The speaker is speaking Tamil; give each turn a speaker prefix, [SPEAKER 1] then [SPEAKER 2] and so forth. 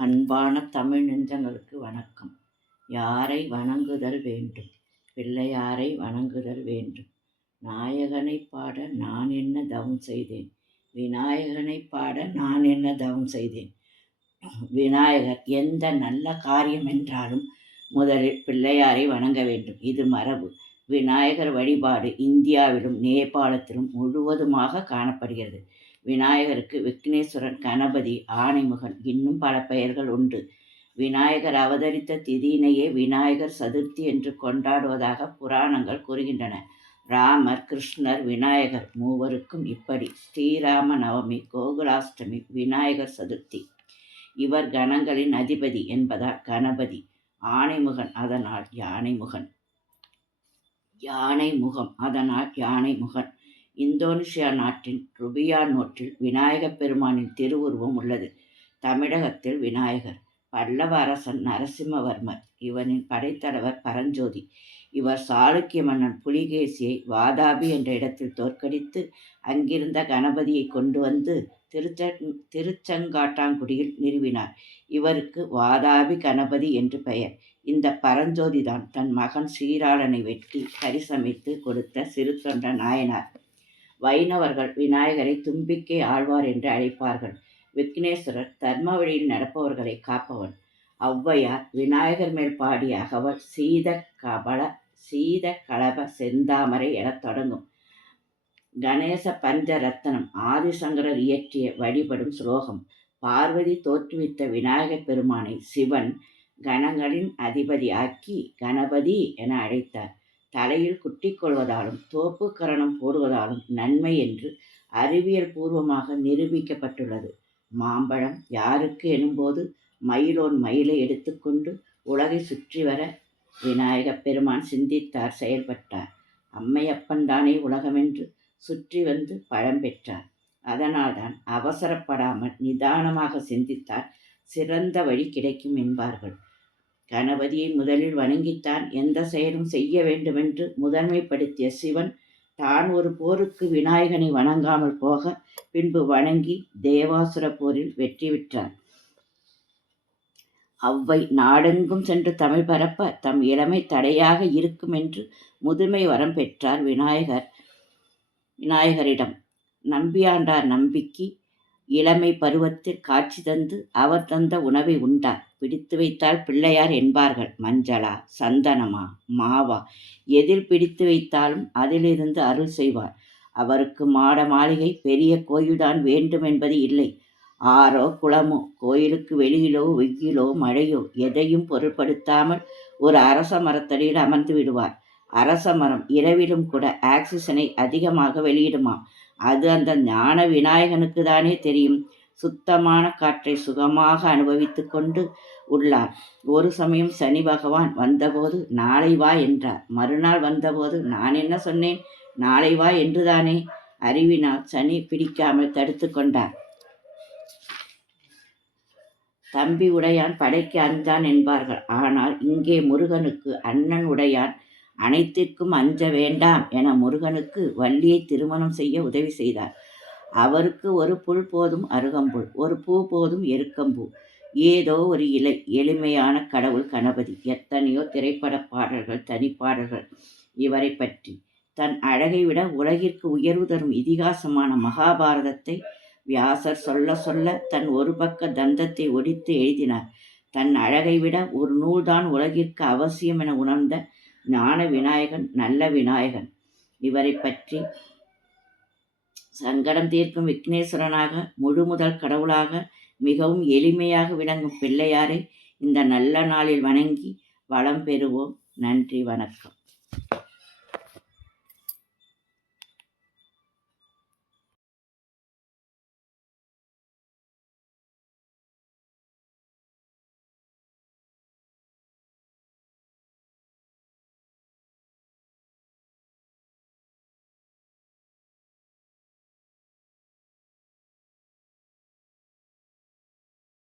[SPEAKER 1] அன்பான தமிழ் நெஞ்சங்களுக்கு வணக்கம். யாரை வணங்குதல் வேண்டும்? பிள்ளையாரை வணங்குதல் வேண்டும். நாயகனை பாட நான் என்ன தவம் செய்தேன்? விநாயகனை பாட நான் என்ன தவம் செய்தேன்? விநாயகர் எந்த நல்ல காரியம் என்றாலும் முதலில் பிள்ளையாரை வணங்க வேண்டும். இது மரபு. விநாயகர் வழிபாடு இந்தியாவிலும் நேபாளத்திலும் முழுவதுமாக காணப்படுகிறது. விநாயகருக்கு விக்னேஸ்வரன் கணபதி ஆணைமுகன் இன்னும் பல பெயர்கள் உண்டு. விநாயகர் அவதரித்த திதியினையே விநாயகர் சதுர்த்தி என்று கொண்டாடுவதாக புராணங்கள் கூறுகின்றன. ராமர் கிருஷ்ணர் விநாயகர் மூவருக்கும் இப்படி ஸ்ரீராம நவமி கோகுலாஷ்டமி விநாயகர் சதுர்த்தி. இவர் கணங்களின் அதிபதி என்பதால் கணபதி ஆணைமுகன் அதனால் யானைமுகன். யானை முகம் அதனால் யானை முகன் இந்தோனேஷியா நாட்டின் ருபியா நோற்றில் விநாயகப் பெருமானின் திருவுருவம் உள்ளது. தமிழகத்தில் விநாயகர் பல்லவ அரசன் நரசிம்மவர்மர் இவனின் படைத்தலைவர் பரஞ்சோதி. இவர் சாளுக்கிய மன்னன் புலிகேசியை வாதாபி என்ற இடத்தில் தோற்கடித்து அங்கிருந்த கணபதியை கொண்டு வந்து திருச்ச திருச்செங்காட்டாங்குடியில் நிறுவினார். இவருக்கு வாதாபி கணபதி என்று பெயர். இந்த பரஞ்சோதிதான் தன் மகன் ஸ்ரீராளனை வெட்டி கரிசமைத்து கொடுத்த சிறு தொண்ட நாயனார். வைணவர்கள் விநாயகரை தும்பிக்கை ஆழ்வார் என்று அழைப்பார்கள். விக்னேஸ்வரர் தர்ம வழியில் நடப்பவர்களை காப்பவன். ஔவையார் விநாயகர் மேல் பாடிய அகவல் சீத கபல சீத கலப செந்தாமரை எனத் தொடங்கும். கணேச பஞ்சரத்தனம் ஆதிசங்கரர் இயற்றிய வழிபடும் ஸ்லோகம் பார்வதி தோற்றுவித்த விநாயகப் பெருமானை சிவன் கணங்களின் அதிபதி ஆக்கி கணபதி என அழைத்தார். தலையில் குட்டிக்கொள்வதாலும் தோப்பு கரணம் போடுவதாலும் நன்மை என்று அறிவியல் பூர்வமாக நிரூபிக்கப்பட்டுள்ளது. மாம்பழம் யாருக்கு எனும்போது மயிலோன் மயிலை எடுத்துக்கொண்டு உலகை சுற்றி வர விநாயகப் பெருமான் சிந்தித்தார் செயல்பட்டார். அம்மையப்பன் தானே உலகமென்று சுற்றி வந்து பழம் பெற்றார். அதனால்தான் அவசரப்படாமல் நிதானமாக சிந்தித்தார் சிறந்த வழி கிடைக்கும் என்பார்கள். கணபதியை முதலில் வணங்கித்தான் எந்த செயலும் செய்ய வேண்டுமென்று முதன்மைப்படுத்திய சிவன் தான் ஒரு போருக்கு விநாயகனை வணங்காமல் போக பின்பு வணங்கி தேவாசுர போரில் வெற்றி விற்றான் அவ்வை நாடெங்கும் சென்று தமிழ் பரப்ப தம் இளமை தடையாக இருக்கும் என்று முதுமை வரம் பெற்றார் விநாயகர் விநாயகரிடம். நம்பியாண்டார் நம்பிக்கை இளமை பருவத்தில் காட்சி தந்து அவர் தந்த உணவை உண்டார். பிடித்து வைத்தால் பிள்ளையார் என்பார்கள். மஞ்சளா சந்தனமா மாவா? எதில் பிடித்து வைத்தாலும் அதிலிருந்து அருள் செய்வார். அவருக்கு மாட மாளிகை பெரிய கோயில்தான் வேண்டும் என்பது இல்லை. ஆறோ குளமோ கோயிலுக்கு வெளியிலோ வெயிலோ மழையோ எதையும் பொருட்படுத்தாமல் ஒரு அரச மரத்தடியில் அமர்ந்து விடுவார். அரச மரம் இரவிலும் கூட ஆக்சிஜனை அதிகமாக வெளியிடுமா அது அந்த ஞான விநாயகனுக்கு தானே தெரியும். சுத்தமான காற்றை சுகமாக அனுபவித்து கொண்டு உள்ளார். ஒரு சமயம் சனி பகவான் வந்தபோது நாளை வா என்றார். மறுநாள் வந்தபோது நான் என்ன சொன்னேன்? நாளை வா என்றுதானே? அறிவினால் சனி பிடிக்காமல் தடுத்து கொண்டார். தம்பி உடையான் படைக்கு அஞ்சான் என்பார்கள். ஆனால் இங்கே முருகனுக்கு அண்ணன் உடையான் அனைத்திற்கும் அஞ்ச வேண்டாம் என முருகனுக்கு வள்ளியை திருமணம் செய்ய உதவி செய்தார். அவருக்கு ஒரு புல் போதும் அருகம்புல் ஒரு பூ போதும் எருக்கம்பூ. ஏதோ ஒரு இலை எளிமையான கடவுள் கணபதி. எத்தனையோ திரைப்பட பாடல்கள் தனிப்பாடல்கள் இவரை பற்றி. தன் அழகை விட உலகிற்கு உயர்வு தரும் இதிகாசமான மகாபாரதத்தை வியாசர் சொல்ல சொல்ல தன் ஒரு பக்க தந்தத்தை ஒடித்து எழுதினார். தன் அழகை விட ஒரு நூல்தான் உலகிற்கு அவசியம் என உணர்ந்த ஞான விநாயகன் நல்ல விநாயகன். இவரை பற்றி சங்கடம் தீர்க்கும் விக்னேஸ்வரனாக முழு முதல் கடவுளாக மிகவும் எளிமையாக விளங்கும் பிள்ளையாரை இந்த நல்ல நாளில் வணங்கி வளம் பெறுவோம். நன்றி வணக்கம்.